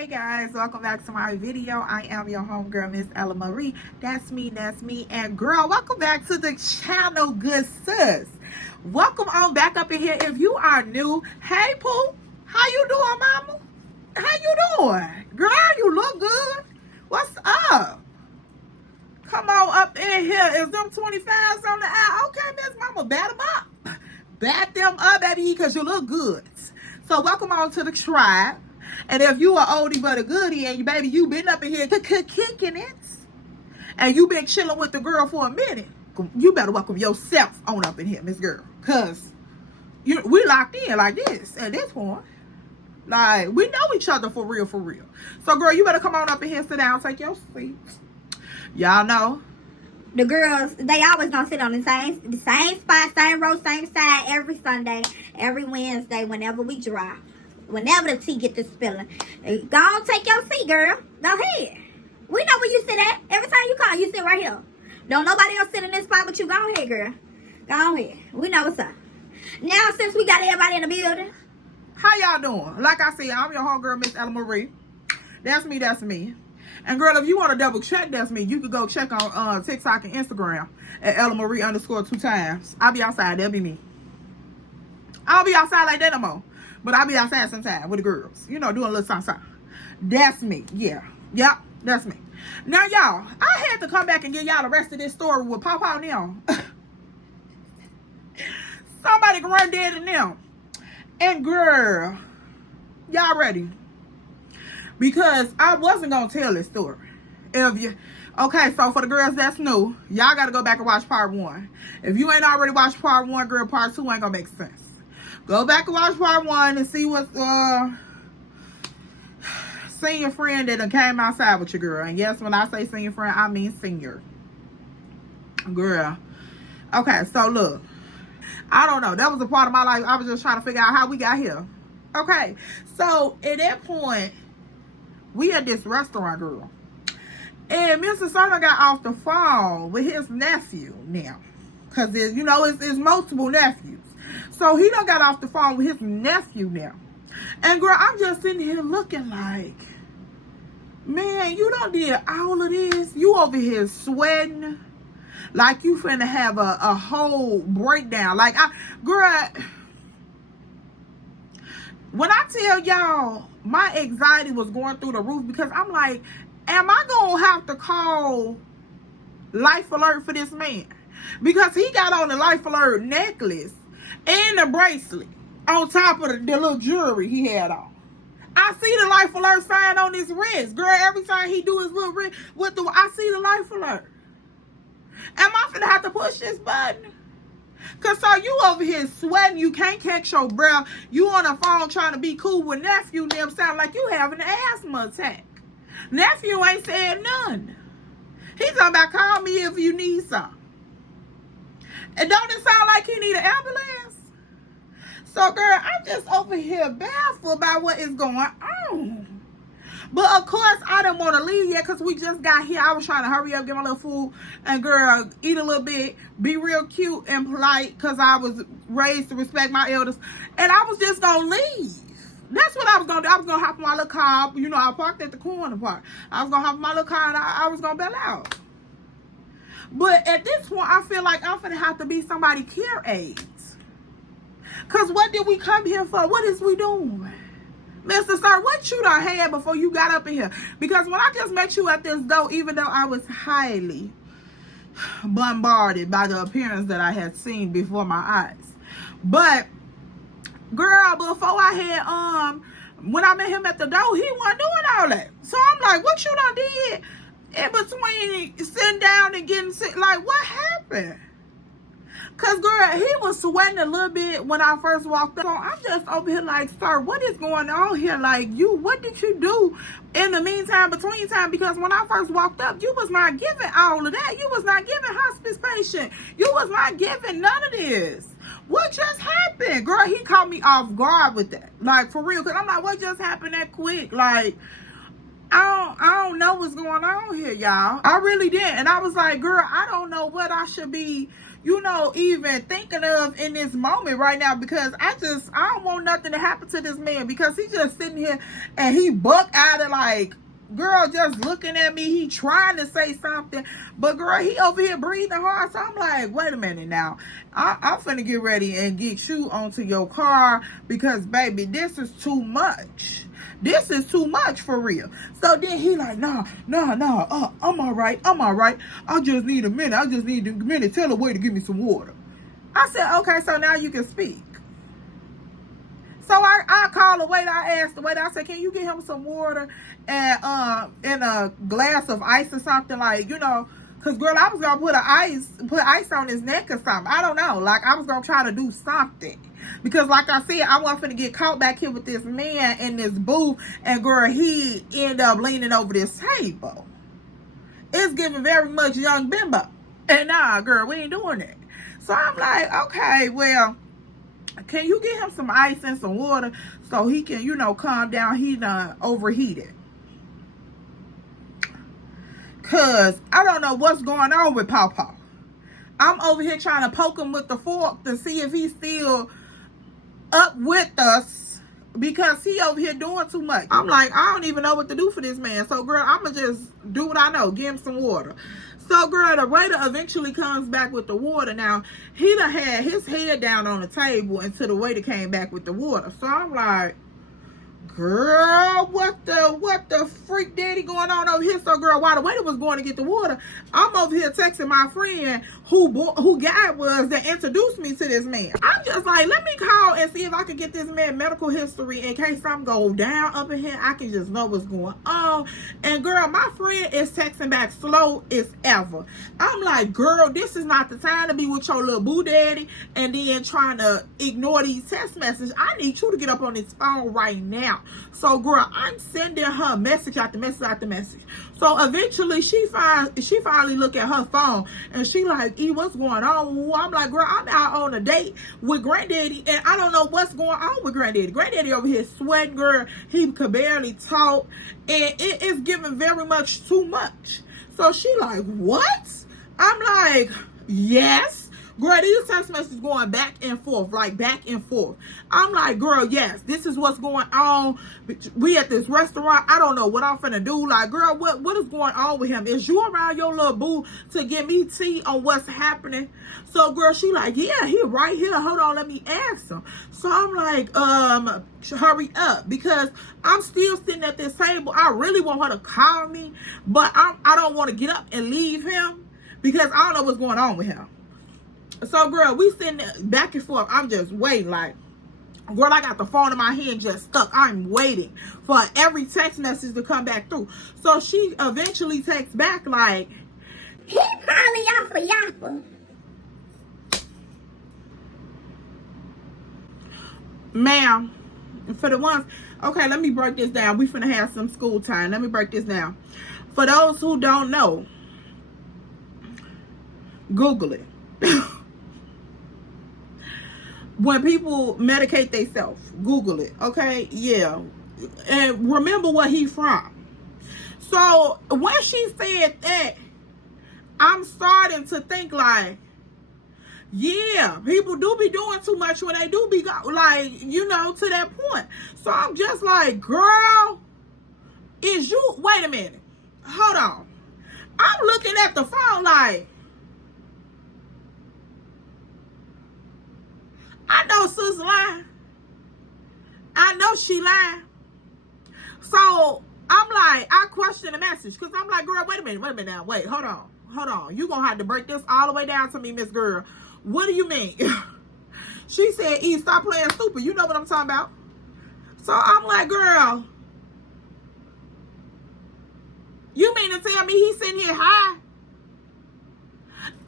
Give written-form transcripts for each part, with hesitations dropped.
Hey guys, welcome back to my video. I am your homegirl, Miss Ella Marie. That's me. And girl, welcome back to the channel, good sis. Welcome on back up in here. If you are new, hey Pooh, how you doing, mama? How you doing? Girl, you look good. What's up? Come on up in here. Is them 25s on the aisle? Okay, Miss Mama, bat them up. Bat them up, baby, because you look good. So welcome on to the tribe. And if you are oldie but a goodie and you baby, you been up in here kicking it, and you been chilling with the girl for a minute, you better welcome yourself on up in here, Miss Girl. Cause we locked in like this at this point. Like, we know each other for real. So girl, you better come on up in here, sit down, take your seat. Y'all know the girls, they always gonna sit on the same spot, same row, same side every Sunday, every Wednesday, whenever we drive. Whenever the tea get to spilling. Go on, take your seat, girl. Go ahead. We know where you sit at. Every time you call, you sit right here. Don't nobody else sit in this spot but you. Go ahead, girl. Go ahead. We know what's up. Now, since we got everybody in the building. How y'all doing? Like I said, I'm your homegirl, Miss Ella Marie. That's me. And girl, if you want to double check that's me, you could go check on TikTok and Instagram at @EllaMarie_2 times. I'll be outside. That'll be me. I'll be outside like that no more. But I'll be outside sometime with the girls. You know, doing a little something. That's me. Yeah. Yep. That's me. Now, y'all, I had to come back and give y'all the rest of this story with Papa and them. Somebody granddad and them. And girl, y'all ready? Because I wasn't going to tell this story. Okay, so for the girls that's new, y'all got to go back and watch part 1. If you ain't already watched part 1, girl, part 2 ain't going to make sense. Go back and watch part 1 and see what senior friend that done came outside with your girl. And yes, when I say senior friend, I mean senior. Girl. Okay, so look. I don't know. That was a part of my life. I was just trying to figure out how we got here. Okay, so at that point, we at this restaurant, girl. And Mr. Serna got off the phone with his nephew now. Because, you know, it's multiple nephews. So he done got off the phone with his nephew now. And girl, I'm just sitting here looking like, man, you done did all of this. You over here sweating like you finna have a whole breakdown. Like, girl, when I tell y'all, my anxiety was going through the roof because I'm like, am I gonna have to call Life Alert for this man? Because he got on the Life Alert necklace and the bracelet on top of the little jewelry he had on. I see the Life Alert sign on his wrist. Girl, every time he do his little wrist, I see the Life Alert. Am I finna have to push this button? Cause so you over here sweating, you can't catch your breath. You on the phone trying to be cool with nephew and them, sound like you having an asthma attack. Nephew ain't said none. He talking about call me if you need something. And don't it sound like he need an ambulance? So, girl, I'm just over here baffled by what is going on. But, of course, I didn't want to leave yet because we just got here. I was trying to hurry up, get my little food, and, girl, eat a little bit, be real cute and polite because I was raised to respect my elders. And I was just going to leave. That's what I was going to do. I was going to hop in my little car. You know, I parked at the corner park. I was going to hop in my little car, and I was going to bail out. But at this point, I feel like I'm going to have to be somebody care aides. Because what did we come here for? What is we doing? Mr. Sir, what you done had before you got up in here? Because when I just met you at this door, even though I was highly bombarded by the appearance that I had seen before my eyes. But, girl, before I had, when I met him at the door, he wasn't doing all that. So I'm like, what you done did in between sitting down and getting sick? Like, what happened? Because, girl, he was sweating a little bit when I first walked up. So I'm just over here like, sir, what is going on here? Like, what did you do in the meantime, between time? Because when I first walked up, you was not giving all of that. You was not giving hospice patient. You was not giving none of this. What just happened? Girl, he caught me off guard with that. Like, for real. Because I'm like, what just happened that quick? Like, I don't know what's going on here, y'all. I really didn't. And I was like, girl, I don't know what I should be, you know, even thinking of in this moment right now, because I don't want nothing to happen to this man, because he just sitting here and he buck out of like, girl, just looking at me. He trying to say something, but girl, he over here breathing hard. So I'm like, wait a minute now. I'm finna get ready and get you onto your car, because baby, this is too much. This is too much for real. So then he like, nah, I'm all right. I just need a minute. Tell the waiter to give me some water. I said, okay, so now you can speak. So I called the waiter. I asked the waiter, I said, can you get him some water and a glass of ice or something, like, you know, because girl, I was gonna put ice on his neck or something. I don't know. Like, I was gonna try to do something. Because like I said, I wasn't finna get caught back here with this man in this booth, and girl, he ended up leaning over this table. It's giving very much young bimbo. And nah, girl, we ain't doing that. So I'm like, okay, well, can you get him some ice and some water so he can, you know, calm down? He done overheated. Cause I don't know what's going on with Pawpaw. I'm over here trying to poke him with the fork to see if he's still up with us, because he over here doing too much. I'm like, I don't even know what to do for this man. So girl, I'ma just do what I know, give him some water. So girl, the waiter eventually comes back with the water. Now he done had his head down on the table until the waiter came back with the water. So I'm like, girl, what the freak daddy going on over here? So girl, while the waiter was going to get the water, I'm over here texting my friend who guy was that introduced me to this man. I'm just like, let me call and see if I can get this man medical history in case something go down up in here. I can just know what's going on. And girl, my friend is texting back slow as ever. I'm like, girl, this is not the time to be with your little boo daddy and then trying to ignore these text messages. I need you to get up on this phone right now. So girl, I'm sending her message after message after message. So eventually she finally look at her phone and she like, E, what's going on? I'm like, girl, I'm out on a date with Granddaddy and I don't know what's going on with Granddaddy. Granddaddy over here sweating, girl. He could barely talk and it is giving very much too much. So she like, what? I'm like, yes. Girl, these text messages going back and forth, like back and forth. I'm like, girl, yes, this is what's going on. We at this restaurant. I don't know what I'm finna do. Like, girl, what is going on with him? Is you around your little boo to give me tea on what's happening? So, girl, she like, yeah, he right here. Hold on, let me ask him. So I'm like, hurry up, because I'm still sitting at this table. I really want her to call me, but I don't want to get up and leave him because I don't know what's going on with him. So, girl, we sitting there back and forth. I'm just waiting. Like, girl, I got the phone in my hand just stuck. I'm waiting for every text message to come back through. So, she eventually texts back like, he probably off of yappa. Ma'am, for the ones, okay, let me break this down. We finna have some school time. Let me break this down. For those who don't know, Google it. When people medicate themselves, Google it, okay? Yeah. And remember where he from. So, when she said that, I'm starting to think like, yeah, people do be doing too much when they do be, like, you know, to that point. So, I'm just like, girl, is you, wait a minute. Hold on. I'm looking at the phone like, I know sis lying. I know she lying. So I'm like, I question the message because I'm like, girl, wait a minute now. Wait, hold on. You gonna have to break this all the way down to me, Miss Girl. What do you mean? She said, E, stop playing stupid. You know what I'm talking about. So I'm like, girl, you mean to tell me he's sitting here high?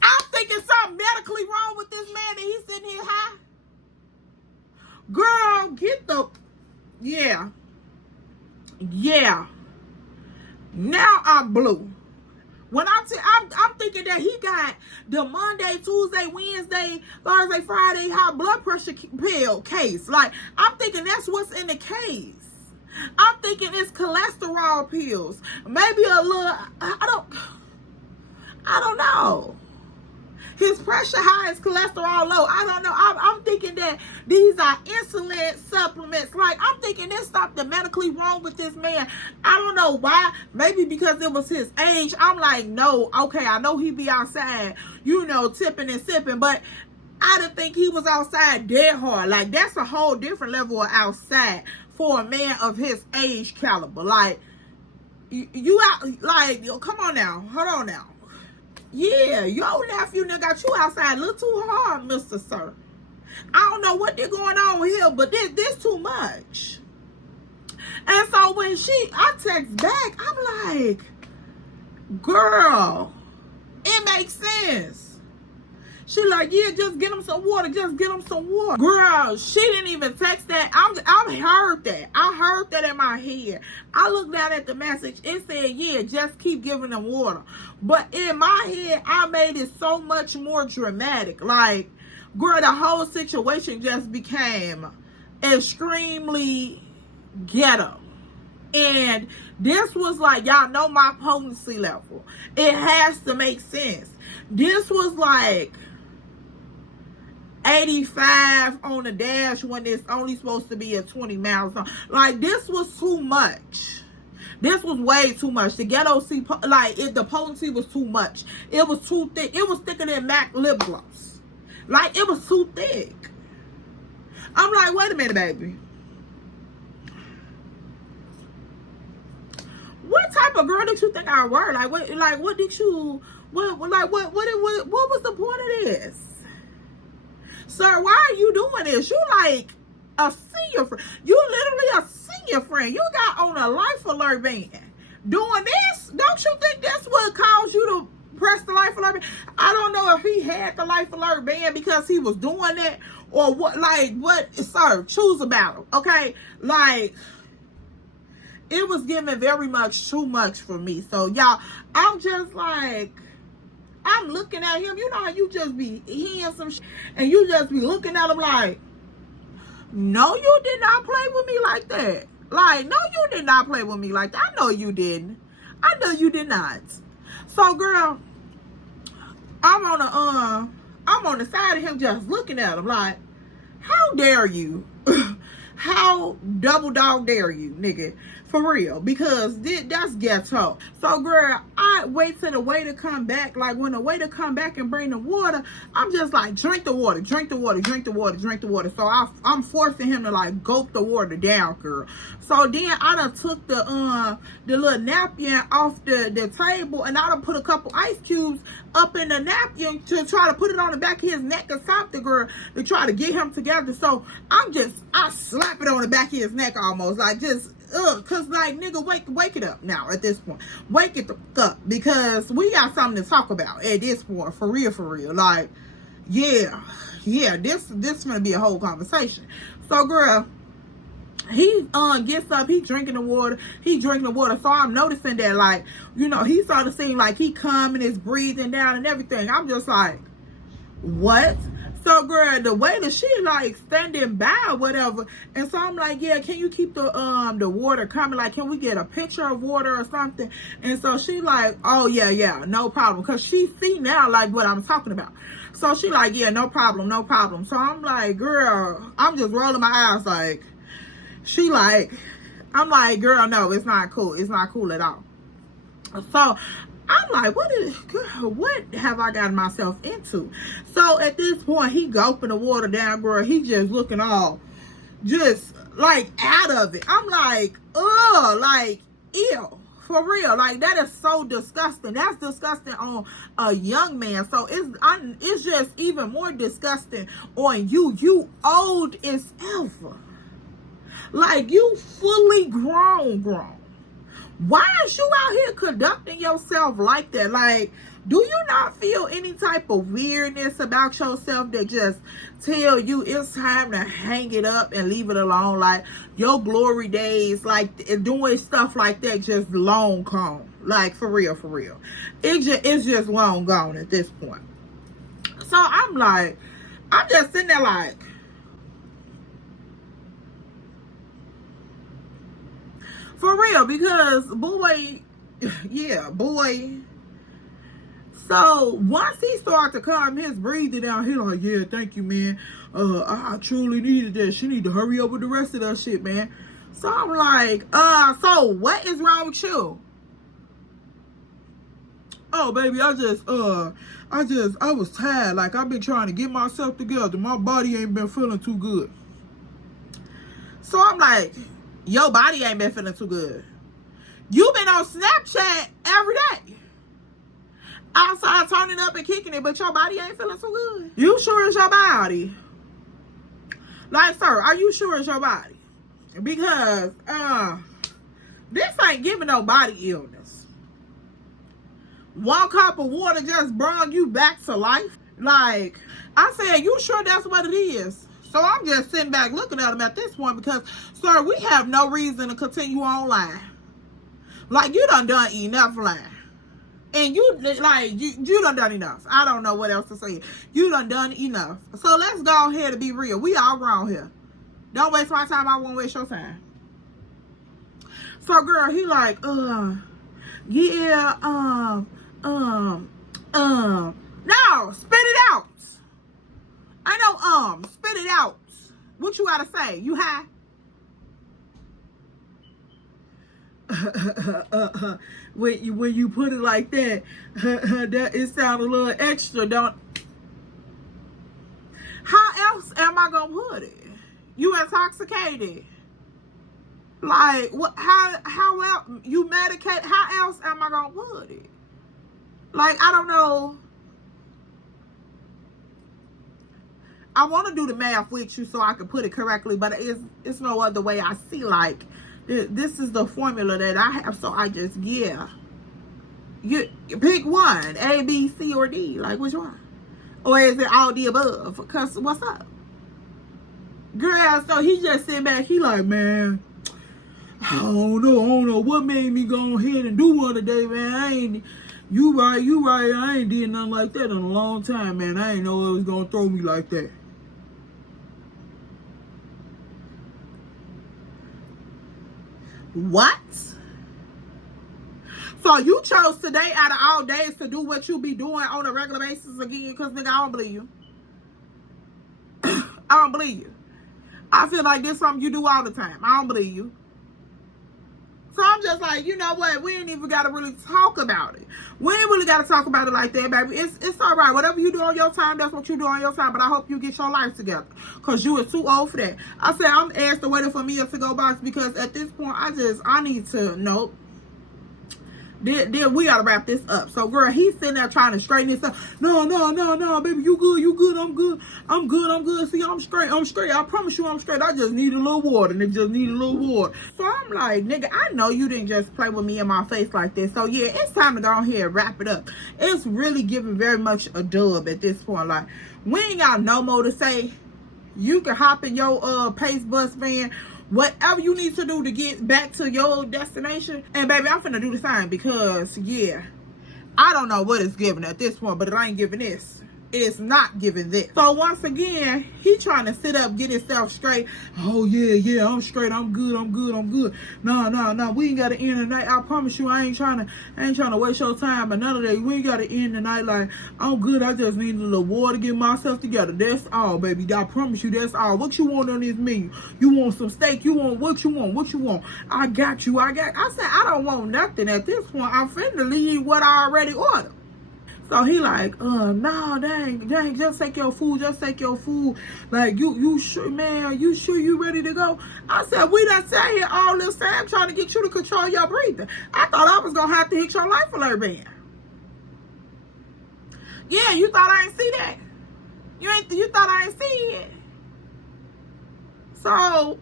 I'm thinking something medically wrong with this man that he's sitting here high. Girl, get the, yeah. Now I'm blue. When I'm thinking that he got the Monday, Tuesday, Wednesday, Thursday, Friday high blood pressure pill case. Like, I'm thinking that's what's in the case. I'm thinking it's cholesterol pills. Maybe a little, I don't know. His pressure high, his cholesterol low. I don't know. I'm thinking that these are insulin supplements. Like, I'm thinking there's something medically wrong with this man. I don't know why. Maybe because it was his age. I'm like, no. Okay, I know he be outside, you know, tipping and sipping, but I didn't think he was outside dead hard. Like, that's a whole different level of outside for a man of his age caliber. Like, you out, like, come on now. Hold on now. Yeah, your nephew done got you outside a little too hard, Mr. Sir. I don't know what they're going on here, but this too much. And so when I text back, I'm like, girl, it makes sense. She like, yeah, just get him some water. Just get him some water. Girl, she didn't even text that. I heard that. I heard that in my head. I looked down at the message. It said, yeah, just keep giving them water. But in my head, I made it so much more dramatic. Like, girl, the whole situation just became extremely ghetto. And this was like, y'all know my potency level. It has to make sense. This was like 85 on the dash when it's only supposed to be at 20 miles on. Like, this was too much. This was way too much. The ghetto the potency was too much. It was too thick. It was thicker than MAC lip gloss. Like, it was too thick. I'm like, wait a minute, baby. What type of girl did you think I were? Like, what was the point of this? Sir, why are you doing this? You like a senior friend. You literally a senior friend. You got on a life alert band. Doing this? Don't you think that's what caused you to press the life alert band? I don't know if he had the life alert band because he was doing that or what. Like, what? Sir, choose a battle, okay? Like, it was giving very much too much for me. So, y'all, I'm just like, I'm looking at him. You know how you just be hearing some shit and you just be looking at him like, no, you did not play with me like that. Like, no, you did not play with me like that. I know you didn't. I know you did not. So, girl, I'm on the side of him just looking at him like, how dare you? How double dog dare you, nigga? For real, because that's ghetto. So, girl, I wait till the waiter come back. Like, when the waiter come back and bring the water, I'm just like, drink the water, drink the water, drink the water, drink the water. So I'm forcing him to like gulp the water down, girl. So then I done took the little napkin off the table and I done put a couple ice cubes up in the napkin to try to put it on the back of his neck or something, girl, to try to get him together. So I slap it on the back of his neck almost, like just, cause like, nigga, wake it up now at this point. Wake it the fuck up, because we got something to talk about at this point, for real. Like, yeah, this gonna be a whole conversation. So, girl, he gets up, he drinking the water. So I'm noticing that, like, you know, he started to seem like he coming, his breathing down and everything. I'm just like, what? So, girl, the waiter, she like standing by or whatever, and so I'm like, yeah, can you keep the water coming? Like, can we get a picture of water or something? And so she like, oh yeah, no problem, because she see now like what I'm talking about. So she like, yeah, no problem. So I'm like, girl, I'm just rolling my eyes like, she like, I'm like, girl, no, it's not cool. It's not cool at all. So I'm like, what have I gotten myself into? So at this point, he gulping the water down, girl. He just looking all just like out of it. I'm like, ugh, like, ew. For real, like, that is so disgusting. That's disgusting on a young man. So it's just even more disgusting on you. You old as ever. Like, you fully grown. Why is you out here conducting yourself like that? Like, do you not feel any type of weirdness about yourself that just tell you it's time to hang it up and leave it alone? Like, your glory days, like, doing stuff like that, just long gone. Like, for real. It's just long gone at this point. So I'm like, I'm just sitting there like, For real, because boy, yeah, boy. So once he started to calm his breathing down, he like, yeah, thank you, man. I truly needed that. She need to hurry up with the rest of that shit, man. So I'm like, so what is wrong with you? Oh, baby, I was tired. Like, I've been trying to get myself together. My body ain't been feeling too good. So I'm like, your body ain't been feeling too good. You been on Snapchat every day. Outside turning up and kicking it, but your body ain't feeling so good. You sure it's your body? Like, sir, are you sure it's your body? Because this ain't giving no body illness. 1 cup of water just brought you back to life. Like, I said, you sure that's what it is? So I'm just sitting back looking at him at this point because, sir, we have no reason to continue on lying. Like, you done enough lying. And you, like, you done enough. I don't know what else to say. You done enough. So let's go ahead and be real. We all grown here. Don't waste my time. I won't waste your time. So, girl, he like, yeah, no, spit it out. I know, spit it out. What you gotta say? You high? When you put it like that, that it sounds a little extra, don't? How else am I gonna put it? You intoxicated? Like what? How else you medicate? How else am I gonna put it? Like, I don't know. I want to do the math with you so I can put it correctly, but it's no other way. I see, like, this is the formula that I have, so I just, yeah. You pick one, A, B, C, or D. Like, which one? Or is it all the above? Because what's up? Girl, so he just sitting back. He like, man, I don't know what made me go ahead and do one today, man. You right. I ain't did nothing like that in a long time, man. I ain't know it was gonna throw me like that. What? So you chose today out of all days to do what you be doing on a regular basis again? Because, nigga, I don't believe you. I don't believe you. I feel like this is something you do all the time. I don't believe you. So I'm just like, you know what? We ain't even got to really talk about it. We ain't really got to talk about it like that, baby. It's all right. Whatever you do on your time, that's what you do on your time. But I hope you get your life together. Because you are too old for that. I said, I'm asked to wait for me to go box because at this point, I need to, nope. Then we gotta wrap this up. So, girl, he's sitting there trying to straighten this up. No, baby, you good, I'm good. See, I'm straight. I promise you I'm straight. I just need a little water. So I'm like, nigga, I know you didn't just play with me in my face like this. So yeah, it's time to go ahead and wrap it up. It's really giving very much a dub at this point. Like, we ain't got no more to say. You can hop in your Pace bus van. Whatever you need to do to get back to your destination. And baby, I'm finna do the same because, yeah, I don't know what it's giving at this point, but it ain't giving this. It's not giving this. So once again, he trying to sit up, get himself straight. Oh yeah, I'm straight. I'm good. No, we ain't gotta end the night. I promise you, I ain't trying to waste your time. But none of that. We ain't gotta end the night. Like, I'm good. I just need a little water to get myself together. That's all, baby. I promise you, that's all. What you want on this menu? You want some steak? You want what you want? What you want? I got you. I said, I don't want nothing at this point. I'm finna leave what I already ordered. So he like, no, dang, just take your food. Like, you sure, man, you sure you ready to go? I said, we done sat here all this time trying to get you to control your breathing. I thought I was gonna have to hit your life alert band. Yeah, you thought I ain't see that? You thought I ain't see it? So,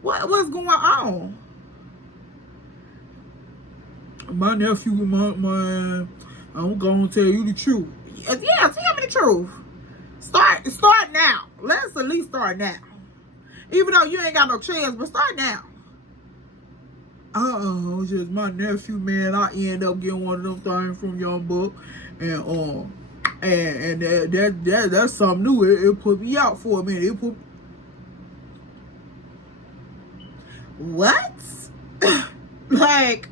what's going on? My nephew, my I'm gonna tell you the truth. Yeah, tell me the truth. Start now. Let's at least start now. Even though you ain't got no chance, but start now. It's just my nephew, man. I end up getting one of them things from Young Buck, and that's something new. It put me out for a minute. What? Like,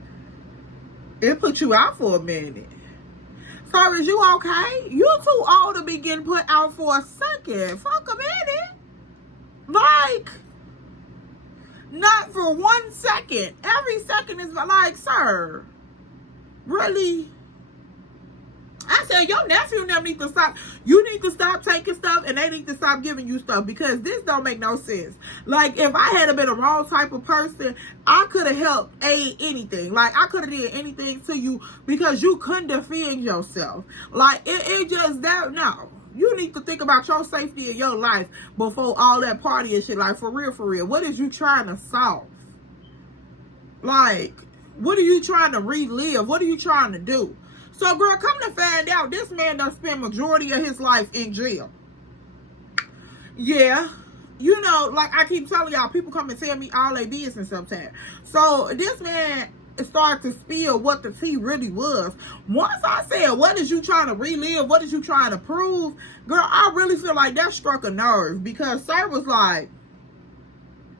it put you out for a minute. So is you okay? You too old to be getting put out for a second. Fuck a minute. Like, not for 1 second. Every second is like, sir, really? I said, your nephew and them need to stop. You need to stop taking stuff, and they need to stop giving you stuff, because this don't make no sense. Like, if I had been a wrong type of person, I could have helped anything. Like, I could have did anything to you because you couldn't defend yourself. Like, it just, that, no. You need to think about your safety in your life before all that party and shit. Like, for real, for real. What is you trying to solve? Like, what are you trying to relive? What are you trying to do? So, girl, come to find out, this man done spent majority of his life in jail. Yeah. You know, like I keep telling y'all, people come and tell me all their business sometimes. So, this man started to spill what the tea really was. Once I said, what is you trying to relive? What is you trying to prove? Girl, I really feel like that struck a nerve, because sir was like,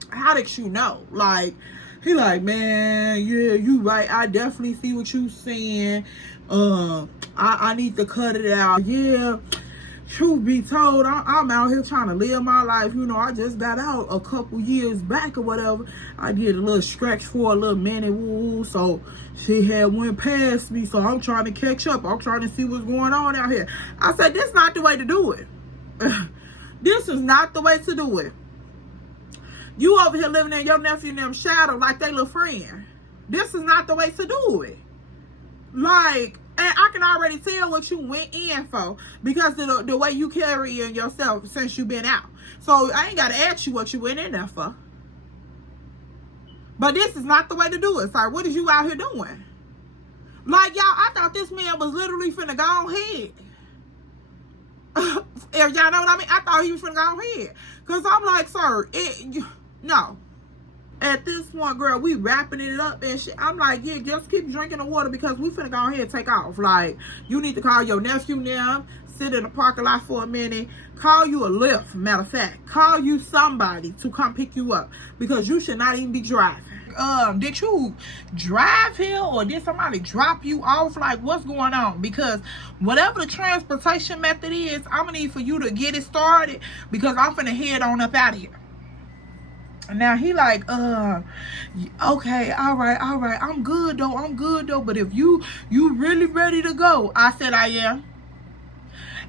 how did you know? Like, he like, man, yeah, you right. I definitely see what you saying. I need to cut it out. Yeah, truth be told, I'm out here trying to live my life. You know, I just got out a couple years back or whatever. I did a little stretch for a little minute, woo. So she had went past me. So I'm trying to catch up. I'm trying to see what's going on out here. I said, this is not the way to do it. This is not the way to do it. You over here living in your nephew and them shadow like they little friend. This is not the way to do it. Like, and I can already tell what you went in for, because of the way you carrying yourself since you been out. So I ain't got to ask you what you went in there for. But this is not the way to do it, sir. What is you out here doing? Like, y'all, I thought this man was literally finna go ahead. If y'all know what I mean, I thought he was finna go ahead. Because I'm like, sir, no. At this point, girl, we wrapping it up and shit. I'm like, yeah, just keep drinking the water, because we finna go ahead and take off. Like, you need to call your nephew now, sit in the parking lot for a minute, call you a Lyft, matter of fact. Call you somebody to come pick you up, because you should not even be driving. Did you drive here, or did somebody drop you off? Like, what's going on? Because whatever the transportation method is, I'm gonna need for you to get it started, because I'm finna head on up out of here. Now he like, okay, all right, I'm good though, but if you really ready to go, I said I am.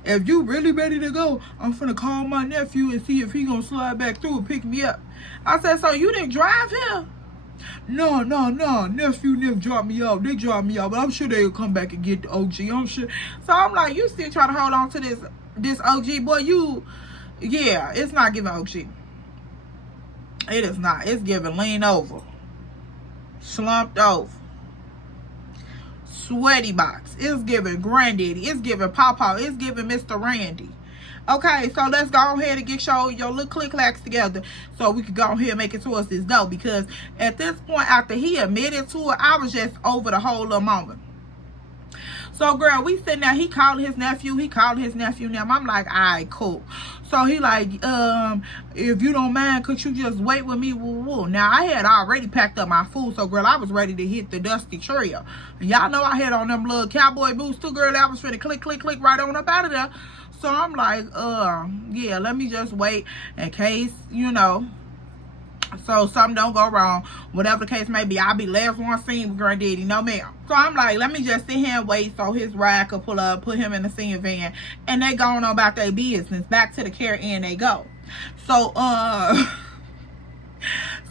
If you really ready to go, I'm finna call my nephew and see if he gonna slide back through and pick me up. I said, so you didn't drive here? No, nephew never dropped me off. They dropped me off, but I'm sure they'll come back and get the OG, I'm sure. So I'm like, you still trying to hold on to this OG, boy, yeah, it's not giving OG. It is not. It's giving lean over, slumped over, sweaty box. It's giving granddaddy. It's giving pawpaw. It's giving Mr. Randy. Okay, so let's go ahead and get your little click-clacks together so we can go ahead and make it towards this dough. Because at this point, after he admitted to it, I was just over the whole little moment. So, girl, we sitting there. He called his nephew. Now, I'm like, all right, cool. So, he like, if you don't mind, could you just wait with me? Woo. Now, I had already packed up my food. So, girl, I was ready to hit the dusty trail. Y'all know I had on them little cowboy boots too, girl. I was finna click right on up out of there. So, I'm like, yeah, let me just wait in case, you know, so something don't go wrong. Whatever the case may be, I'll be last one seen with granddaddy, no ma'am. So I'm like, let me just sit here and wait so his ride could pull up, put him in the senior van, and they going on about their business. Back to the care end they go. So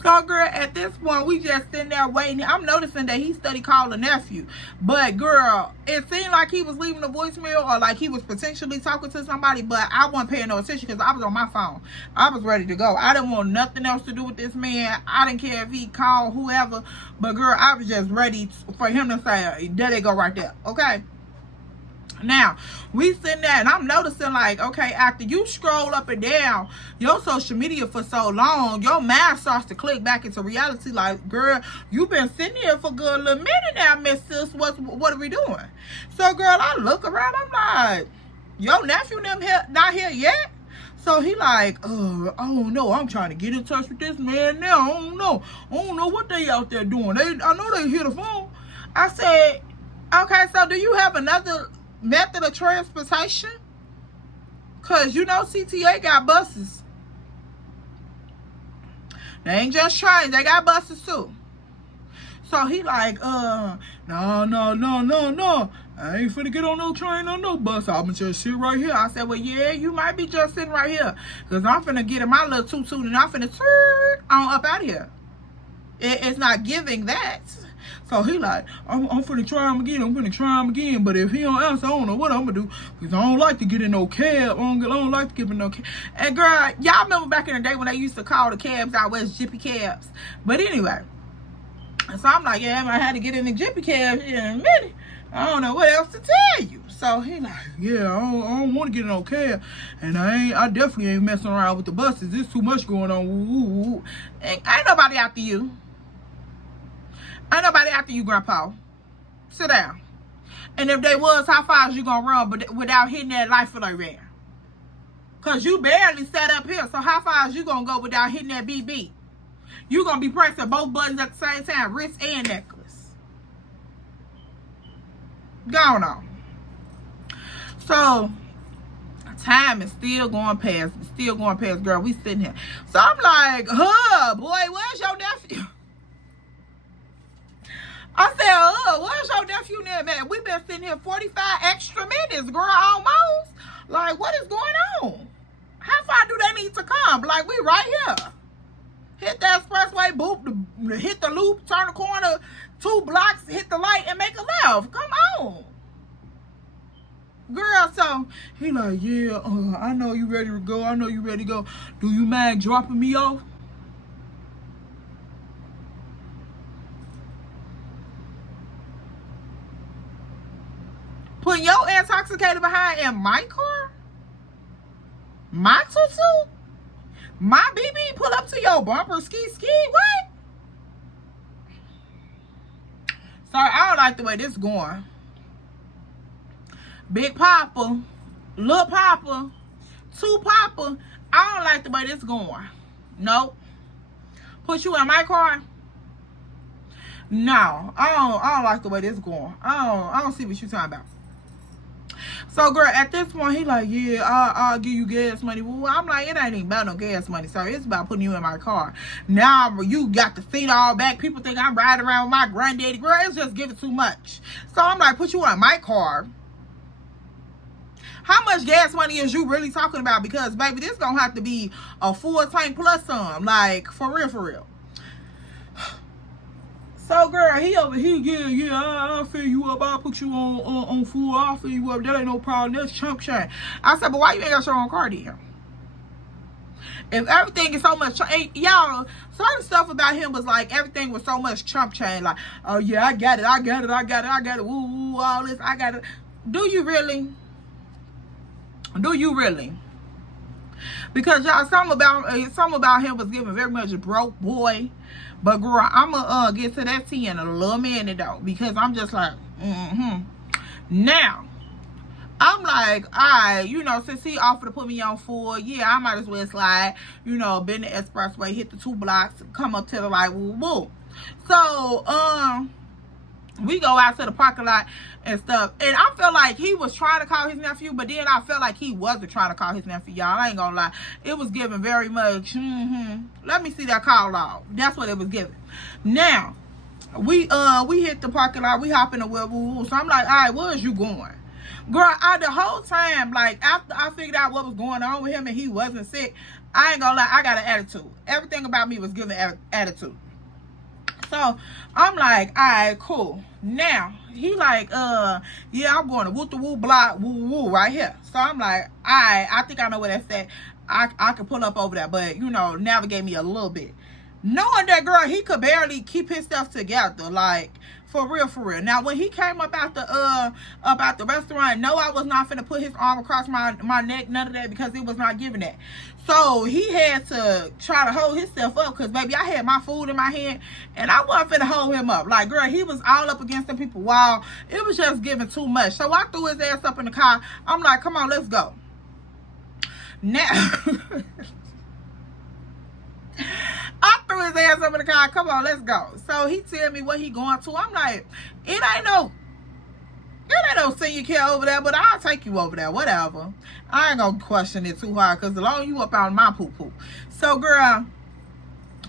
so girl, at this point we just sitting there waiting. I'm noticing that he study calling nephew, but girl, it seemed like he was leaving a voicemail, or like he was potentially talking to somebody, but I wasn't paying no attention because I was on my phone. I was ready to go. I didn't want nothing else to do with this man. I didn't care if he called whoever, but girl, I was just ready for him to say, there they go right there. Okay, now we sitting there and I'm noticing, like, okay, after you scroll up and down your social media for so long, your mind starts to click back into reality. Like, girl, you been sitting here for a good little minute now, Miss Sis. What are we doing? So, girl, I look around, I'm like, your nephew them here not here yet? So he like, I don't know. I'm trying to get in touch with this man now. I don't know what they out there doing. I know they hit the phone. I said, okay, so do you have another method of transportation? Cause you know CTA got buses. They ain't just trains, they got buses too. So he like, no. I ain't finna get on no train or no bus. I'm gonna just sit right here. I said, well, yeah, you might be just sitting right here. Because I'm finna get in my little tutu and I'm finna turn on up out of here. It's not giving that. So he like, I'm finna try him again. But if he don't answer, I don't know what I'm gonna do. Because I don't like to get in no cab. I don't like to get in no cab. And girl, y'all remember back in the day when they used to call the cabs out west Jippy cabs. But anyway. So I'm like, yeah, I had to get in the Jippy cab in a minute. I don't know what else to tell you. So he like, yeah, I don't want to get in no cab, and I definitely ain't messing around with the buses. There's too much going on. Ooh. Ain't nobody after you. Ain't nobody after you, Grandpa. Sit down. And if they was, how far is you gonna run without hitting that life alert van? Cause you barely sat up here. So how far is you gonna go without hitting that BB? You gonna be pressing both buttons at the same time, wrist and necklace. Going on. So time is still going past, girl. We sitting here. So I'm like, boy, where's your nephew? I said, where's your nephew now, man? We've been sitting here 45 extra minutes, girl, almost. Like, what is going on? How far do they need to come? Like, we right here. Hit the expressway, boop, hit the loop, turn the corner, 2 blocks, hit the light, and make a left. Come on. Girl, so he like, yeah, I know you ready to go. Do you mind dropping me off? Putting your intoxicated behind in my car? My tutu? My BB pull up to your bumper, ski, what? Sorry, I don't like the way this going. Big Papa, Little Papa, 2 Papa, I don't like the way this going. Nope. Put you in my car? No, I don't like the way this going. I don't see what you talking about. So, girl, at this point, he like, yeah, I'll give you gas money. Well, I'm like, it ain't even about no gas money, sir. It's about putting you in my car. Now, you got the seat all back. People think I'm riding around with my granddaddy. Girl, it's just giving too much. So, I'm like, put you in my car. How much gas money is you really talking about? Because, baby, this gonna have to be a full tank plus some. Like, for real. So, girl, he over here, yeah, I'll fill you up. I'll put you on full. I'll fill you up. That ain't no problem. That's chump change. I said, but why you ain't got your own car then? If everything is so much, y'all, certain stuff about him was like, everything was so much chump change. Like, oh, yeah, I got it. Woo, all this, I got it. Do you really? Because, y'all, something about him was giving very much a broke boy. But, girl, I'm going to get to that tea in a little minute, though. Because I'm just like, Now, I'm like, all right, you know, since he offered to put me on full, yeah, I might as well slide, you know, bend the expressway, hit the 2 blocks, come up to the light, woo. So, we go out to the parking lot and stuff. And I felt like he was trying to call his nephew, but then I felt like he wasn't trying to call his nephew, y'all. I ain't gonna lie. It was giving very much, Let me see that call log. That's what it was giving. Now, we hit the parking lot. We hop in the wheel, woo. So I'm like, all right, where is you going? Girl, the whole time, like, after I figured out what was going on with him and he wasn't sick, I ain't gonna lie, I got an attitude. Everything about me was giving attitude. So I'm like, all right, cool. Now he like, yeah, I'm going to woo block, woo right here. So I'm like, all right, I think I know what that's at. I can pull up over there, but you know, navigate me a little bit. Knowing that, girl, he could barely keep his stuff together, like, for real. Now, when he came up out the restaurant, no, I was not finna put his arm across my neck, none of that, because it was not giving that. So he had to try to hold himself up, because, baby, I had my food in my hand, and I wasn't finna hold him up. Like, girl, he was all up against the people wall. It was just giving too much. So I threw his ass up in the car. I'm like, come on, let's go. Now, I threw his ass up in the car. Come on, let's go. So he tell me what he going to. I'm like, it ain't no senior care over there, but I'll take you over there, whatever. I ain't gonna question it too hard, because as long as you up out of my poo-poo. So, girl,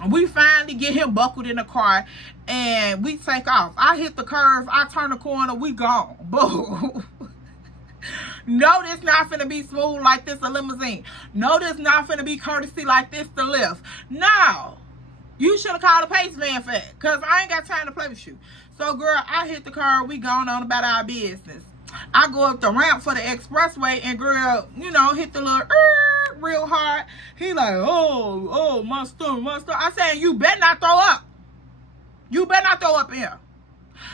we finally get him buckled in the car, and we take off. I hit the curve, I turn the corner, we gone. Boom. No, this not finna be smooth like this a limousine. No, this not finna be courtesy like this the lift. No. You should have called a pace van for that, because I ain't got time to play with you. So, girl, I hit the car. We going on about our business. I go up the ramp for the expressway, and, girl, you know, hit the little real hard. He like, oh, my stomach. I said, you better not throw up. You better not throw up in here.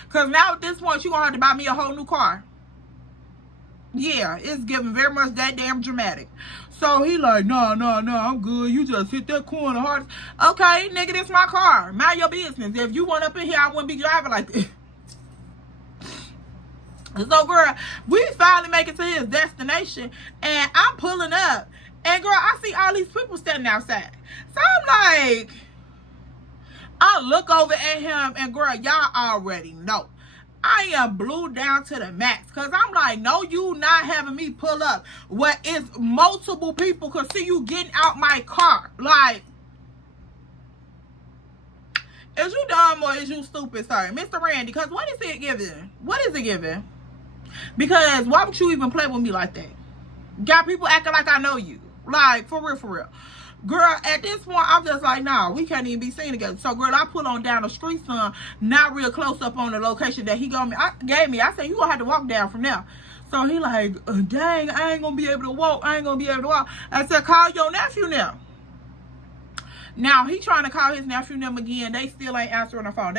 Because now at this point, you going to have to buy me a whole new car. Yeah, it's giving very much that damn dramatic. So he like, no, I'm good. You just hit that corner hard. Okay, nigga, this my car. Mind your business. If you went up in here, I wouldn't be driving like this. So, girl, we finally make it to his destination, and I'm pulling up, and, girl, I see all these people standing outside. So I'm like, I look over at him, and, girl, y'all already know. I am blue down to the max, because I'm like, no, you not having me pull up where it's multiple people could see you getting out my car. Like, is you dumb or is you stupid, sir? Mr. Randy, because what is it giving? What is it giving? Because why would you even play with me like that? Got people acting like I know you. Like, for real. Girl, at this point, I'm just like, nah, we can't even be seen together. So, girl, I pull on down the street, son, not real close up on the location that he gave me. I said, you gonna have to walk down from there. So he like, dang, I ain't gonna be able to walk. I said, call your nephew now. Now, he trying to call his nephew them again. They still ain't answering the phone.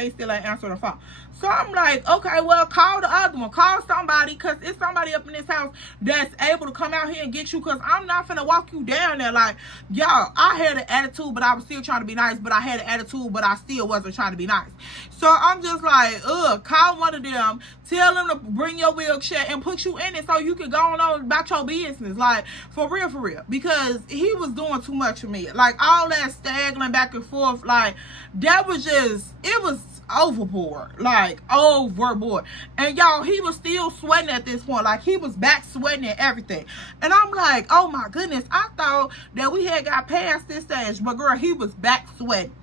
So I'm like, okay, well, call the other one. Call somebody, because it's somebody up in this house that's able to come out here and get you, because I'm not finna walk you down there. Like, y'all, I had an attitude, but I was still trying to be nice. But I had an attitude, but I still wasn't trying to be nice. So I'm just like, call one of them. Tell them to bring your wheelchair and put you in it so you can go on about your business. Like, for real. Because he was doing too much for me. Like, all that staggering back and forth, like, that was just, it was overboard. Like, overboard. And, y'all, he was still sweating at this point. Like, he was back sweating and everything. And I'm like, oh, my goodness. I thought that we had got past this stage. But, girl, he was back sweating.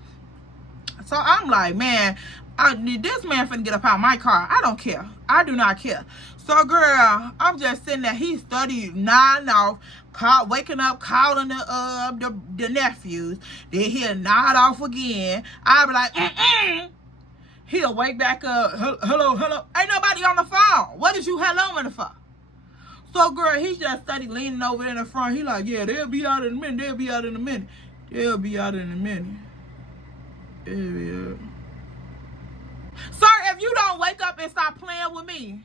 So, I'm like, man, this man finna get up out of my car. I don't care. I do not care. So, girl, I'm just sitting there. He studied nodding off, waking up, calling the nephews. Then he'll nod off again. I'll be like, He'll wake back up. Hello. Ain't nobody on the phone. What is you hello in the phone? So, girl, he just started leaning over in the front. He like, yeah, they'll be out in a minute. Sir, if you don't wake up and stop playing with me,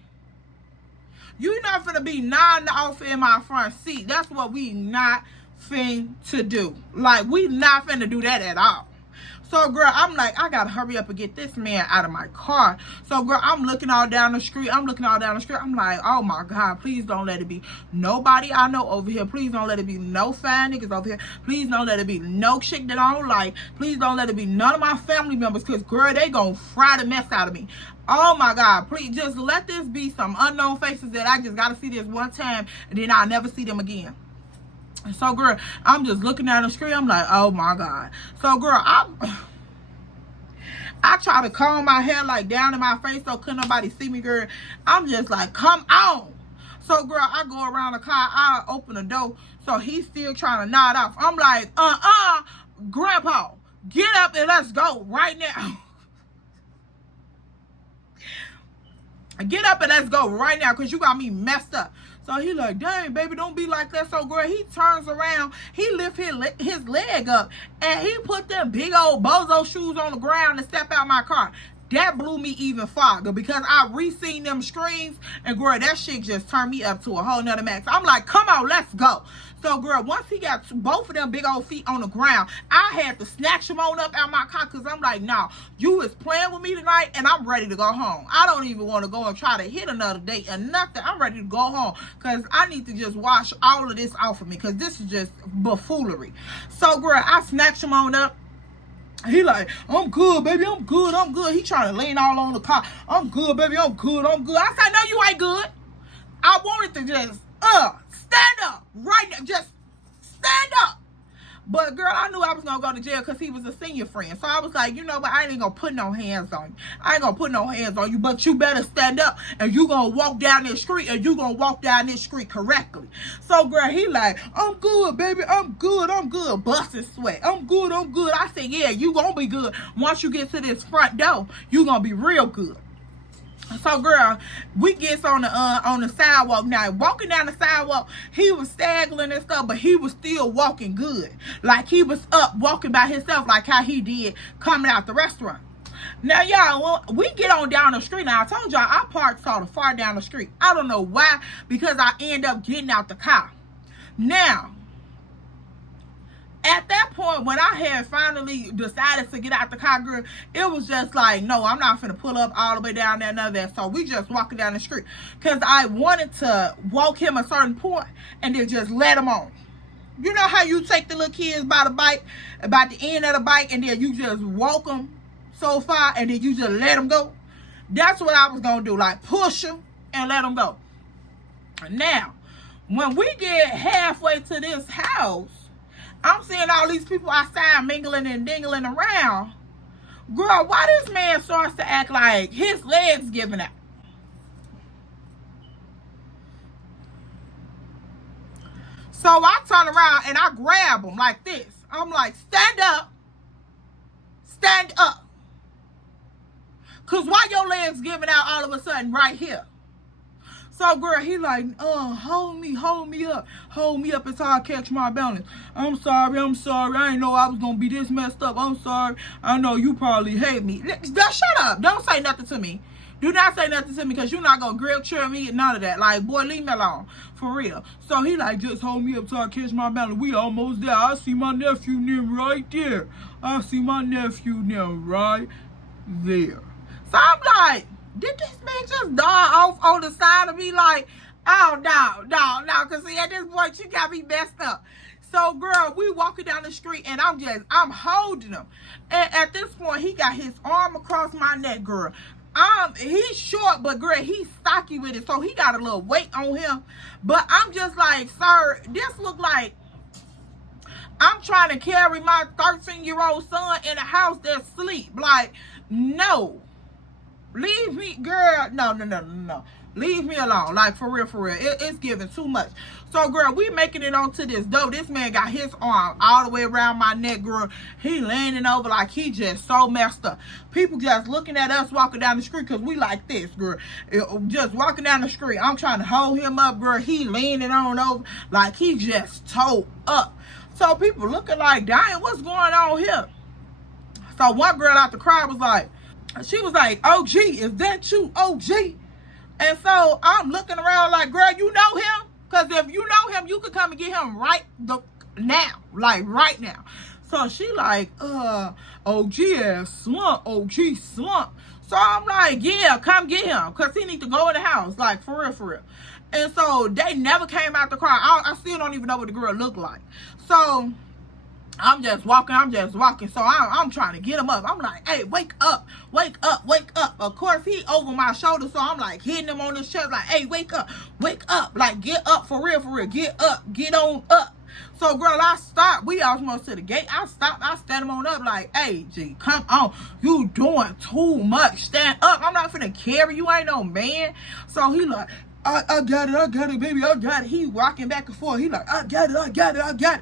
you not finna be nodding off in my front seat. That's what we not finna do. Like, we not finna do that at all. So, girl, I'm like, I gotta hurry up and get this man out of my car. So, girl, I'm looking all down the street. I'm like, oh, my God, please don't let it be nobody I know over here. Please don't let it be no fine niggas over here. Please don't let it be no chick that I don't like. Please don't let it be none of my family members, because, girl, they gonna fry the mess out of me. Oh, my God, please just let this be some unknown faces that I just gotta see this one time, and then I'll never see them again. So, girl, I'm just looking at the screen. I'm like, oh, my God. So, girl, I try to comb my hair, like, down in my face so couldn't nobody see me, girl. I'm just like, come on. So, girl, I go around the car. I open the door. So, he's still trying to nod off. I'm like, Grandpa, get up and let's go right now. Get up and let's go right now, because you got me messed up. So he like, dang, baby, don't be like that. So, girl, he turns around. He lift his leg up, and he put them big old bozo shoes on the ground and step out my car. that blew me even farther because I re-seen them screens, and girl, that shit just turned me up to a whole nother max. I'm like, come on, let's go. So girl, once he got both of them big old feet on the ground, I had to snatch him on up out my car because I'm like, nah, you is playing with me tonight and I'm ready to go home. I don't even want to go and try to hit another date or nothing. I'm ready to go home because I need to just wash all of this off of me because this is just buffoonery. So girl, I snatched him on up. He like, I'm good, baby, I'm good, I'm good. He trying to lean all on the car. I'm good, baby, I'm good, I'm good. I said, no, you ain't good. I wanted to just, stand up right now. Just stand up. But girl, I knew I was going to go to jail because he was a senior friend. So I was like, you know what? I ain't going to put no hands on you. I ain't going to put no hands on you. But you better stand up and you going to walk down this street and you going to walk down this street correctly. So girl, he like, I'm good, baby. I'm good. I'm good. Busting sweat. I'm good. I'm good. I said, yeah, you going to be good. Once you get to this front door, you going to be real good. So girl, we gets on the sidewalk. Now walking down the sidewalk, he was staggering and stuff, but he was still walking good. Like he was up walking by himself, like how he did coming out the restaurant. Now y'all, we get on down the street. Now I told y'all I parked sort of far down the street. I don't know why, because I end up getting out the car. Now, at that point, when I had finally decided to get out the car, girl, it was just like, no, I'm not finna pull up all the way down there, none of that. So we just walking down the street. Because I wanted to walk him a certain point and then just let him on. You know how you take the little kids by the bike, about the end of the bike, and then you just walk them so far and then you just let them go? That's what I was going to do. Like, push them and let them go. Now, when we get halfway to this house, I'm seeing all these people outside mingling and dingling around. Girl, why this man starts to act like his legs giving out? So I turn around and I grab him like this. I'm like, stand up. Stand up. Because why your legs giving out all of a sudden right here? So girl, he like, hold me up. Hold me up until I catch my balance. I'm sorry. I didn't know I was going to be this messed up. I'm sorry. I know you probably hate me. Shut up. Don't say nothing to me. Do not say nothing to me because you're not going to grill cheer me and none of that. Like, boy, leave me alone. For real. So he like, just hold me up till I catch my balance. We almost there. I see my nephew now right there. I see my nephew now right there. So I'm like, did this man just dawn off on the side of me? Like, oh, no. Because see, at this point, she got me messed up. So, girl, we walking down the street, and I'm holding him. And at this point, he got his arm across my neck, girl. He's short, but, girl, he's stocky with it. So, he got a little weight on him. But I'm just like, sir, this look like I'm trying to carry my 13-year-old son in a house that's asleep. Like, no. Leave me, girl. No. Leave me alone. Like, for real. It's giving too much. So, girl, we making it onto this door. This man got his arm all the way around my neck, girl. He leaning over like he just so messed up. People just looking at us walking down the street because we like this, girl. Just walking down the street. I'm trying to hold him up, girl. He leaning on over like he just towed up. So, people looking like, dang, what's going on here? So, one girl out the crowd was like, she was like, OG, is that you, OG? And so I'm looking around like, girl, you know him? Because if you know him, you could come and get him now. Like, right now. So she like, OG ass slump, OG slump. So I'm like, yeah, come get him. Because he need to go in the house. Like, for real. And so they never came out the car. I still don't even know what the girl looked like. So I'm just walking. So I'm trying to get him up. I'm like, hey, wake up. Of course, he over my shoulder. So I'm like hitting him on his chest like, hey, wake up. Like, get up for real. Get up. Get on up. So, girl, I stopped. We almost to the gate. I stopped. I stand him on up like, hey, G, come on. You doing too much. Stand up. I'm not finna carry you. Ain't no man. So he like, I got it, baby. I got it. He rocking back and forth. He like, I got it.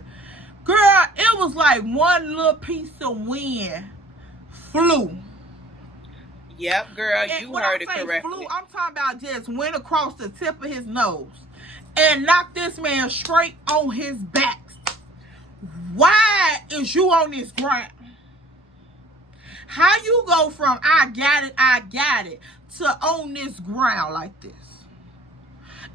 Girl, it was like one little piece of wind flew. Yep, girl, you heard it correctly. Flew, I'm talking about just went across the tip of his nose and knocked this man straight on his back. Why is you on this ground? How you go from I got it to on this ground like this?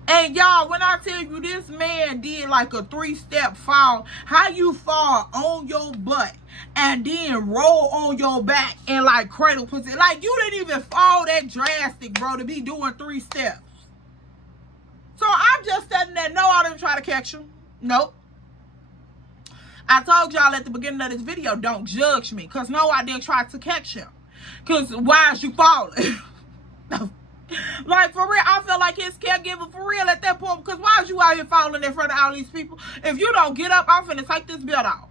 And y'all, when I tell you this man did like a 3-step fall, how you fall on your butt and then roll on your back and like cradle position. Like you didn't even fall that drastic, bro, to be doing 3 steps. So I'm just standing there. No, I didn't try to catch him. Nope. I told y'all at the beginning of this video, don't judge me. Because no, I didn't try to catch him. Because why is you falling? Like, for real, I feel like his caregiver for real at that point. Because why is you out here falling in front of all these people? If you don't get up, I'm finna take this belt off.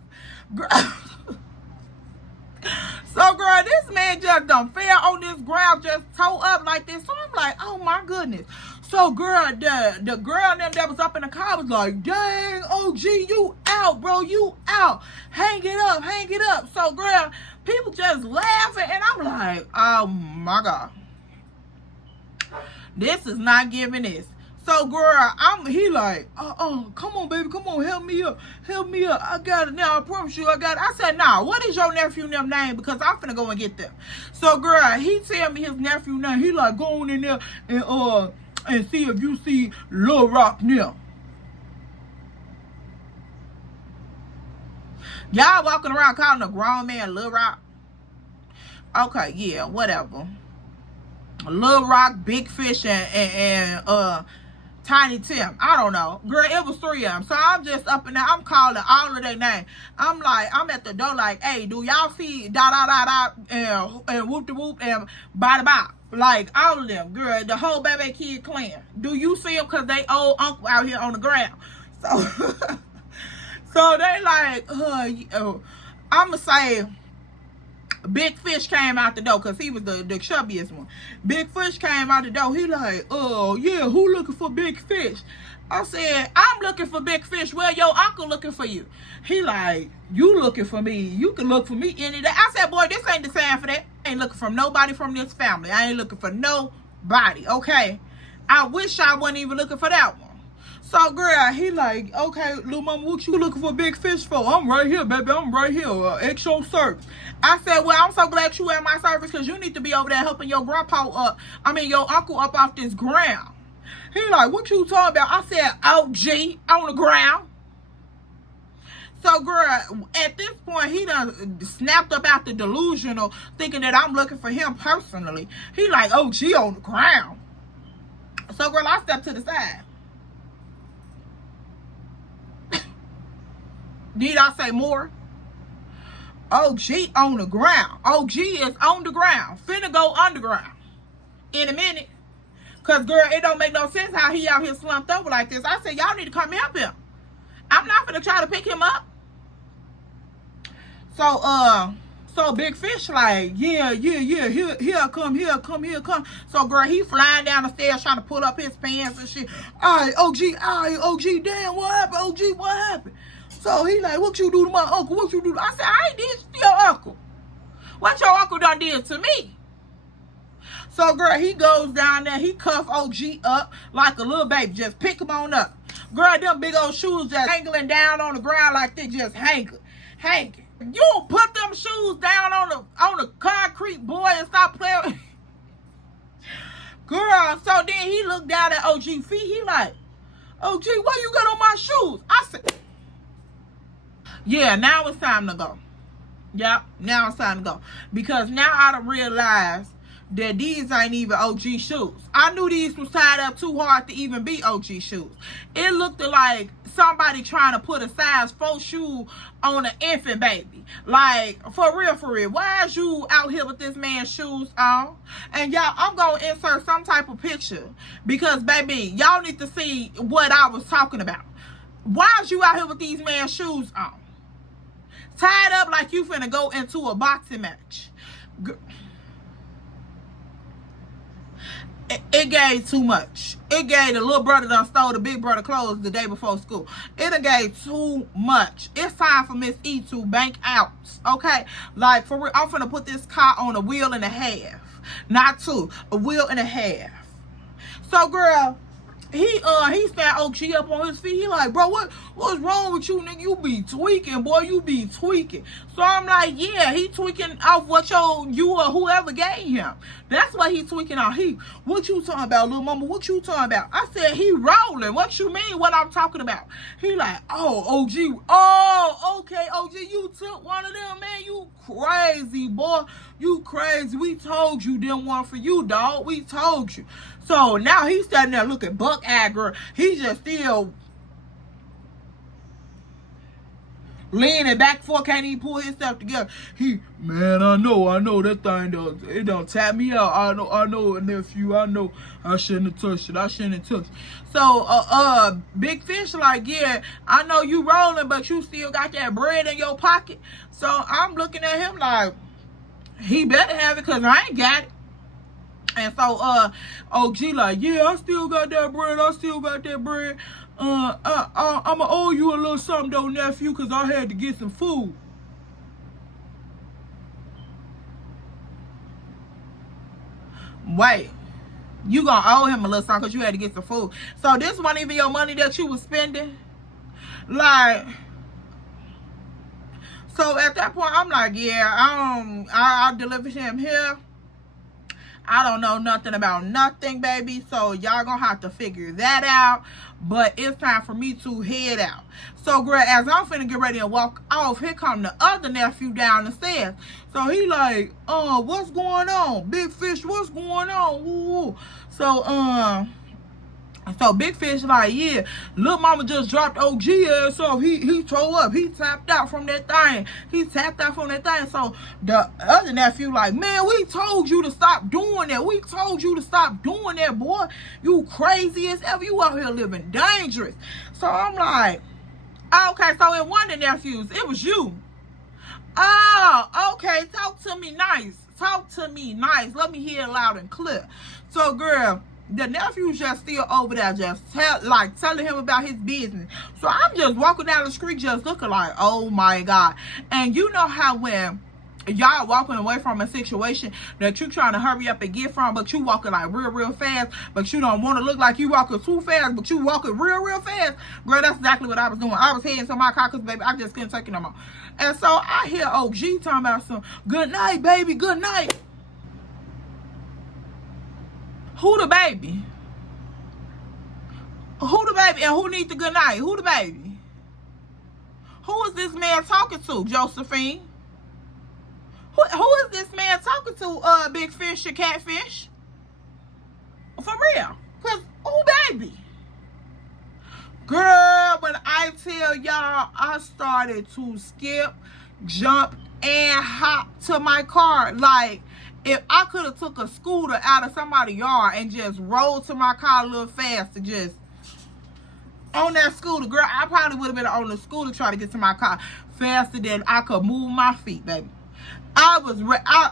So, girl, this man just done fell on this ground, just toe up like this. So, I'm like, oh, my goodness. So, girl, the girl that was up in the car was like, dang, OG, you out, bro. You out. Hang it up. Hang it up. So, girl, people just laughing. And I'm like, oh, my God. This is not giving this. So, girl, he like, come on, baby, come on, help me up, I got it now, I promise you, I got it. I said, nah, what is your nephew and them name? Because I'm finna go and get them. So, girl, he tell me his nephew name. He like, go on in there and see if you see Lil Rock now. Y'all walking around calling a grown man Lil Rock? Okay, yeah, whatever. Lil Rock, Big Fish, and Tiny Tim. I don't know. Girl, it was 3 of them. So I'm just up in there. I'm calling all of their names. I'm like, I'm at the door like, hey, do y'all see da and whoop the whoop and bada bop? Like, all of them. Girl, the whole baby kid clan. Do you see them? Because they old uncle out here on the ground. So, so they like, I'm going to say, Big Fish came out the door because he was the chubbiest one. Big Fish came out the door. He like, oh, yeah, who looking for Big Fish? I said, I'm looking for Big Fish. Well, your uncle looking for you. He like, you looking for me. You can look for me any day. I said, boy, this ain't the time for that. I ain't looking for nobody from this family. I ain't looking for nobody, okay? I wish I wasn't even looking for that one. So, girl, he like, okay, little mama, what you looking for Big Fish for? I'm right here, baby. I'm right here. Extra service. I said, well, I'm so glad you at my service because you need to be over there helping your grandpa up. I mean, your uncle up off this ground. He like, what you talking about? I said, OG, on the ground. So, girl, at this point, he done snapped up out the delusional, thinking that I'm looking for him personally. He like, OG on the ground. So, girl, I stepped to the side. Did I say more? OG on the ground. OG is on the ground. Finna go underground in a minute. Because, girl, it don't make no sense how he out here slumped over like this. I said, y'all need to come help him. I'm not finna try to pick him up. So Big Fish like, yeah, here I come. So, girl, he flying down the stairs trying to pull up his pants and shit. All right, OG, damn, what happened? OG, what happened? So he like, what you do to my uncle? What you do? I said, I ain't did to your uncle. What your uncle done did to me? So, girl, he goes down there. He cuff OG up like a little baby. Just pick him on up. Girl, them big old shoes just hangling down on the ground like they just hanging. You don't put them shoes down on the concrete, boy, and stop playing. Girl, so then he looked down at OG feet. He like, OG, what you got on my shoes? I said, yeah, now it's time to go. Yep, now it's time to go. Because now I done realized that these ain't even OG shoes. I knew these was tied up too hard to even be OG shoes. It looked like somebody trying to put a size 4 shoe on an infant baby. Like, for real. Why is you out here with this man's shoes on? And y'all, I'm going to insert some type of picture. Because, baby, y'all need to see what I was talking about. Why is you out here with these man's shoes on? Tied up like you finna go into a boxing match. It gave too much. It gave the little brother done stole the big brother clothes the day before school. It done gave too much. It's time for Miss E to bank out. Okay? Like, for real, I'm finna put this car on a wheel and a half. Not 2. A wheel and a half. So, girl, he stand OG up on his feet. He like, bro, what's wrong with you, nigga? You be tweaking, boy. You be tweaking. So I'm like, yeah, he tweaking off what you or whoever gave him. That's what he tweaking off. What you talking about, little mama? What you talking about? I said, he rolling. What you mean? What I'm talking about? He like, oh, OG. Oh, okay, OG. You took one of them, man. You crazy, boy. You crazy. We told you didn't want for you, dog. We told you. So now he's standing there looking buck-eyed, girl. He's just still leaning back for, can't even pull himself together. Man, I know that thing don't tap me out. I know, nephew. I know I shouldn't have touched it. So Big Fish like, yeah, I know you rolling, but you still got that bread in your pocket. So I'm looking at him like, he better have it, because I ain't got it. And so OG like, yeah, I still got that bread. I'ma owe you a little something though, nephew, because I had to get some food. Wait, you gonna owe him a little something because you had to get some food. So this wasn't even your money that you was spending? Like, so at that point, I'm like, yeah, I'll deliver him here. I don't know nothing about nothing, baby. So y'all gonna have to figure that out. But it's time for me to head out. So, girl, as I'm finna get ready and walk off, here come the other nephew down the stairs. So he like, what's going on? Big Fish, what's going on? Ooh. So Big Fish like, yeah, little mama just dropped OG ass off. He tore up. He tapped out from that thing. So the other nephew like, man, we told you to stop doing that. Boy. You crazy as ever. You out here living dangerous. So I'm like, okay, so it wasn't the nephews. It was you. Oh, okay. Talk to me nice. Let me hear it loud and clear. So, girl, the nephew's just still over there just telling him about his business. So I'm just walking down the street just looking like, oh my God. And you know how when y'all walking away from a situation that you trying to hurry up and get from, but you walking like real fast, but you don't want to look like you walking too fast, but you walking real fast. Girl, that's exactly what I was doing. I was heading to my car because, baby, I just couldn't take it no more. And so I hear OG talking about some, good night, baby, good night. Who the baby? And who needs the good night? Who the baby? Who is this man talking to, Josephine? Who is this man talking to, Big Fish or Catfish? For real. Because who baby? Girl, when I tell y'all, I started to skip, jump, and hop to my car. Like, if I could have took a scooter out of somebody's yard and just rolled to my car a little faster, just on that scooter, girl, I probably would have been on the scooter trying to get to my car faster than I could move my feet, baby.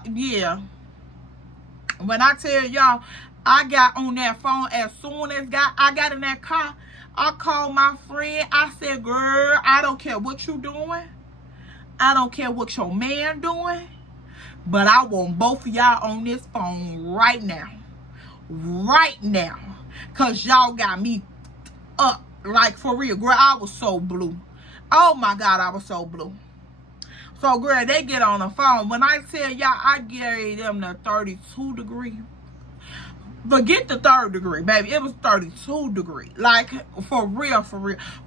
Yeah. When I tell y'all, I got on that phone as soon as I got in that car, I called my friend. I said, girl, I don't care what you doing. I don't care what your man doing. But I want both of y'all on this phone right now. Because y'all got me up. Like, for real. Girl, I was so blue. Oh, my God, I was so blue. So, girl, they get on the phone. When I tell y'all, I gave them the 32 degree. Forget the 3rd degree, baby. It was 32 degree. Like, for real.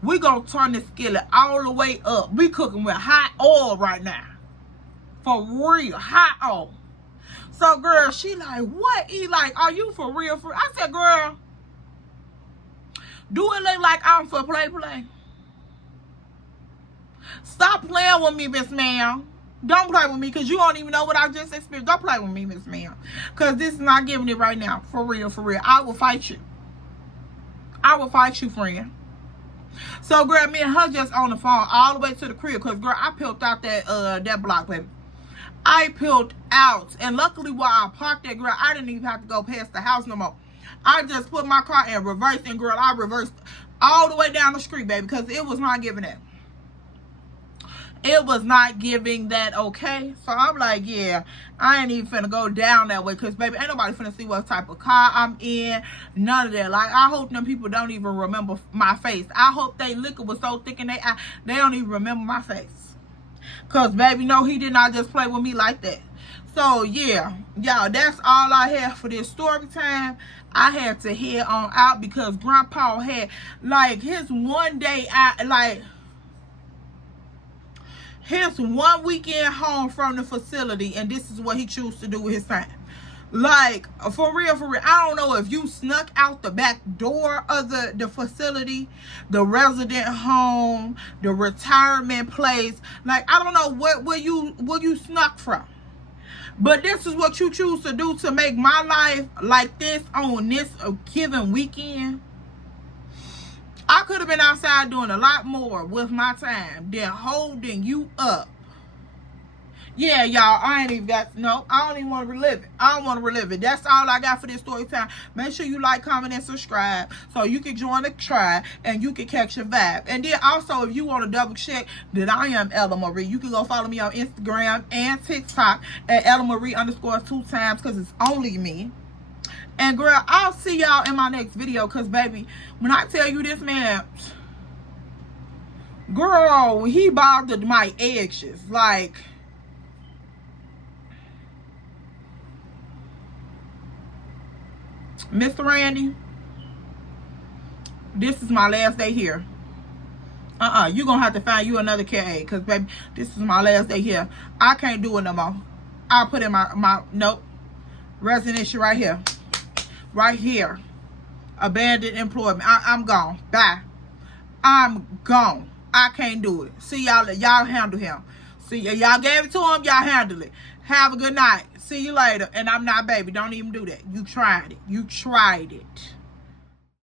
We gonna turn this skillet all the way up. We cooking with hot oil right now. For real, hot oil. So, girl, she like, what? He like, are you for real? I said, girl, do it look like I'm for play? Stop playing with me, Miss Ma'am. Don't play with me, because you don't even know what I just experienced. Don't play with me, Miss Ma'am. Because this is not giving it right now. For real. I will fight you. Friend. So, girl, me and her just on the phone all the way to the crib. Because, girl, I peeled out that block, baby. I peeled out. And luckily, while I parked that, girl, I didn't even have to go past the house no more. I just put my car in reverse. And, girl, I reversed all the way down the street, baby. Because it was not giving it. it was not giving that okay. So I'm like, yeah, I ain't even finna go down that way, because baby, ain't nobody finna see what type of car I'm in, none of that. Like, I hope them people don't even remember my face. I hope they liquor was so thick in their eye they don't even remember my face, because baby, no, he did not just play with me like that. So yeah, y'all, that's all I have for this story time. I had to head on out because Grandpa had like his one day out, like his one weekend home from the facility, and this is what he chose to do with his time. Like, for real, I don't know if you snuck out the back door of the facility, the resident home, the retirement place. Like, I don't know where you snuck from. But this is what you choose to do to make my life like this on this given weekend. I could have been outside doing a lot more with my time than holding you up. Yeah, y'all, I ain't even got, no, I don't even want to relive it. I don't want to relive it. That's all I got for this story time. Make sure you like, comment, and subscribe so you can join the tribe and you can catch your vibe. And then also, if you want to double check that I am Ella Marie, you can go follow me on Instagram and TikTok at EllaMarie_2 times, because it's only me. And girl, I'll see y'all in my next video, because baby, when I tell you this man, girl, he bothered my edges. Like, Mr. Randy, this is my last day here. You're gonna have to find you another KA, because baby, this is my last day here. I can't do it no more. I'll put in my nope, resignation right here. Right here. Abandoned employment. I'm gone. Bye. I'm gone. I can't do it. See y'all. Y'all handle him. See, y'all gave it to him. Y'all handle it. Have a good night. See you later. And I'm not baby. Don't even do that. You tried it. You tried it.